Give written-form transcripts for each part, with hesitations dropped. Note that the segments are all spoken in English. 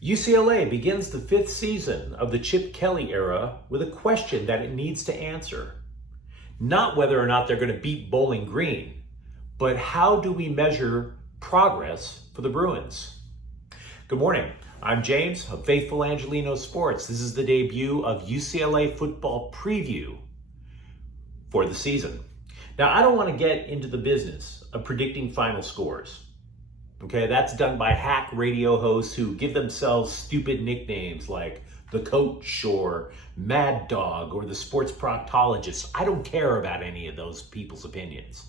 UCLA begins the fifth season of the Chip Kelly era with a question that it needs to answer. Not whether or not they're going to beat Bowling Green, but how do we measure progress for the Bruins? Good morning. I'm James of Faithful Angelino Sports. This is the debut of UCLA football preview for the season. Now, I don't want to get into the business of predicting final scores. Okay, that's done by hack radio hosts who give themselves stupid nicknames like the Coach or Mad Dog or the Sports Proctologist. I don't care about any of those people's opinions.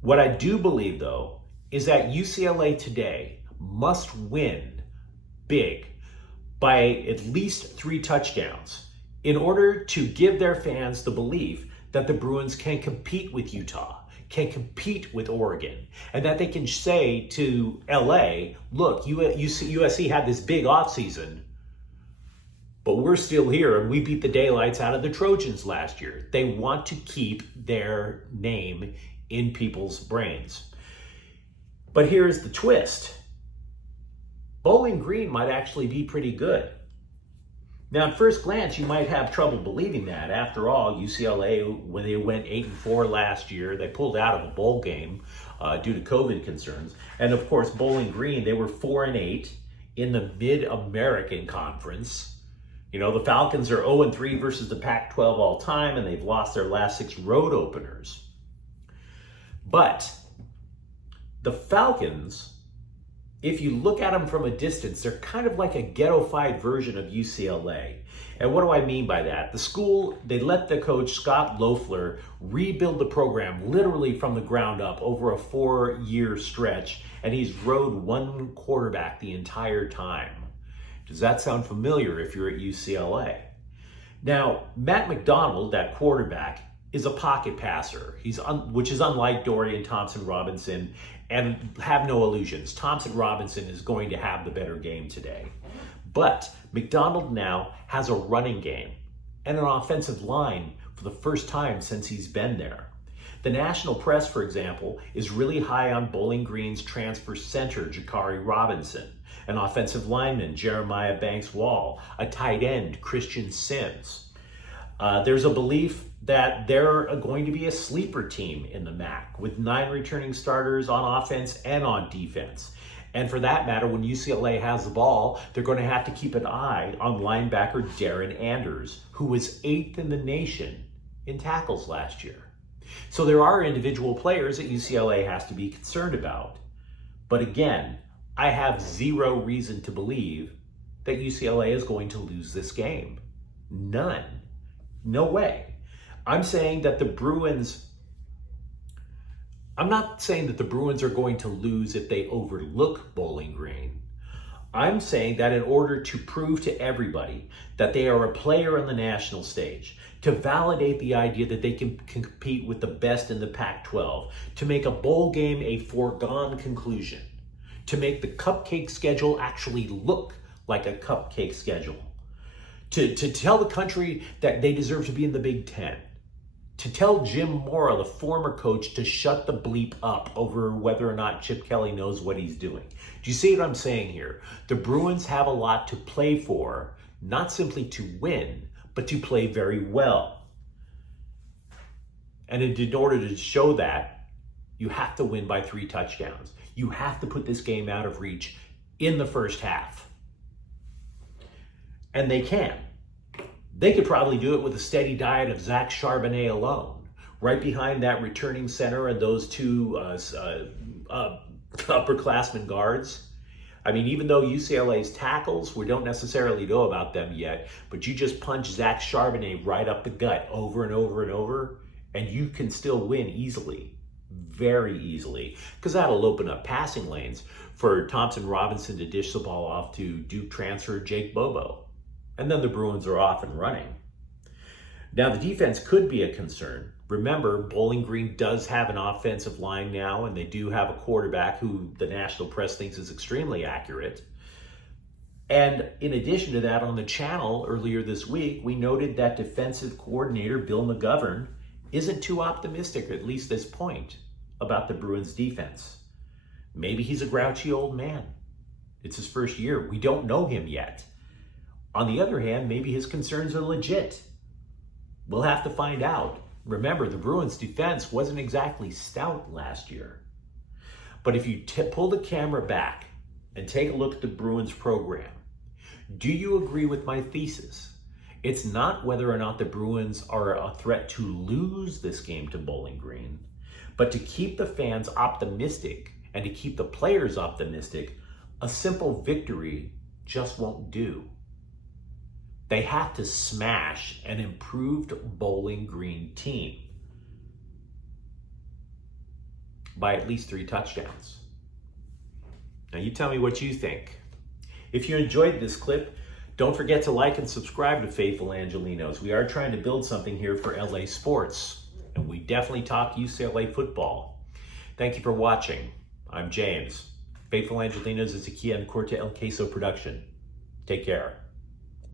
What I do believe, though, is that UCLA today must win big by at least 3 touchdowns in order to give their fans the belief that the Bruins can compete with Utah, can compete with Oregon, and that they can say to LA, look, USC had this big offseason, but we're still here and we beat the daylights out of the Trojans last year. They want to keep their name in people's brains. But here's the twist. Bowling Green might actually be pretty good. Now, at first glance, you might have trouble believing that. After all, UCLA, when they went 8-4 last year, they pulled out of a bowl game due to COVID concerns. And of course, Bowling Green, they were 4-8 in the Mid-American Conference. You know, the Falcons are 0-3 versus the Pac-12 all time, and they've lost their last 6 road openers. But the Falcons, if you look at them from a distance, they're kind of like a ghetto-fied version of UCLA. And what do I mean by that? The school, they let the coach, Scott Loeffler, rebuild the program literally from the ground up over a 4-year stretch, and he's rode one quarterback the entire time. Does that sound familiar if you're at UCLA? Now, Matt McDonald, that quarterback, is a pocket passer, which is unlike Dorian Thompson-Robinson. And have no illusions, Thompson-Robinson is going to have the better game today. But McDonald now has a running game and an offensive line for the first time since he's been there. The national press, for example, is really high on Bowling Green's transfer center, Jakari Robinson, an offensive lineman, Jeremiah Banks-Wall, a tight end, Christian Sims. There's a belief that they're going to be a sleeper team in the MAC with 9 returning starters on offense and on defense. And for that matter, when UCLA has the ball, they're going to have to keep an eye on linebacker Darren Anders, who was 8th in the nation in tackles last year. So there are individual players that UCLA has to be concerned about. But again, I have zero reason to believe that UCLA is going to lose this game. None. No way. I'm saying that the Bruins, I'm not saying that the Bruins are going to lose if they overlook Bowling Green. I'm saying that in order to prove to everybody that they are a player on the national stage, to validate the idea that they can compete with the best in the Pac-12, to make a bowl game a foregone conclusion, to make the cupcake schedule actually look like a cupcake schedule, to tell the country that they deserve to be in the Big Ten, to tell Jim Mora, the former coach, to shut the bleep up over whether or not Chip Kelly knows what he's doing. Do you see what I'm saying here? The Bruins have a lot to play for, not simply to win, but to play very well. And in order to show that, you have to win by 3 touchdowns. You have to put this game out of reach in the first half. And they can. They could probably do it with a steady diet of Zach Charbonnet alone, right behind that returning center and those 2 upperclassmen guards. I mean, even though UCLA's tackles, we don't necessarily know about them yet, but you just punch Zach Charbonnet right up the gut over and over and over, and you can still win easily, very easily, because that'll open up passing lanes for Thompson-Robinson to dish the ball off to Duke transfer Jake Bobo. And then the Bruins are off and running. Now, the defense could be a concern. Remember, Bowling Green does have an offensive line now, and they do have a quarterback who the national press thinks is extremely accurate. And in addition to that, on the channel earlier this week, we noted that defensive coordinator Bill McGovern isn't too optimistic, at least this point, about the Bruins defense. Maybe he's a grouchy old man. It's his first year. We don't know him yet. On the other hand, maybe his concerns are legit. We'll have to find out. Remember, the Bruins' defense wasn't exactly stout last year. But if you pull the camera back and take a look at the Bruins program, do you agree with my thesis? It's not whether or not the Bruins are a threat to lose this game to Bowling Green, but to keep the fans optimistic and to keep the players optimistic, a simple victory just won't do. They have to smash an improved Bowling Green team by at least 3 touchdowns. Now you tell me what you think. If you enjoyed this clip, don't forget to like and subscribe to Faithful Angelinos. We are trying to build something here for LA sports, and we definitely talk UCLA football. Thank you for watching. I'm James. Faithful Angelinos is a Kia and Corte El Queso production. Take care.